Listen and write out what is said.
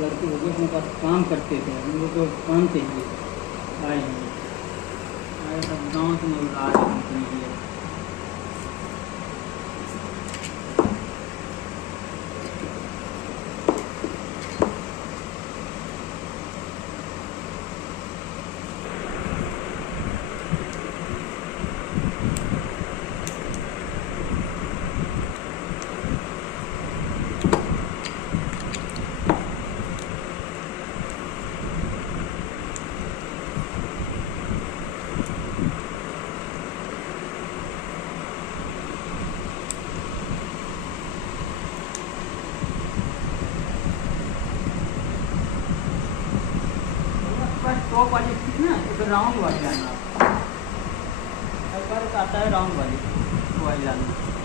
लड़के हो गए अपने पास काम करते थे, उन लोग को काम चाहिए। आए हैं आए सब गाँव से लोग आ रहे हैं कंपनी के। टॉप वाली स्टिक ना एक राउंड वाली लाना, एक बार आता है राउंड वाली, वो वाली लाना।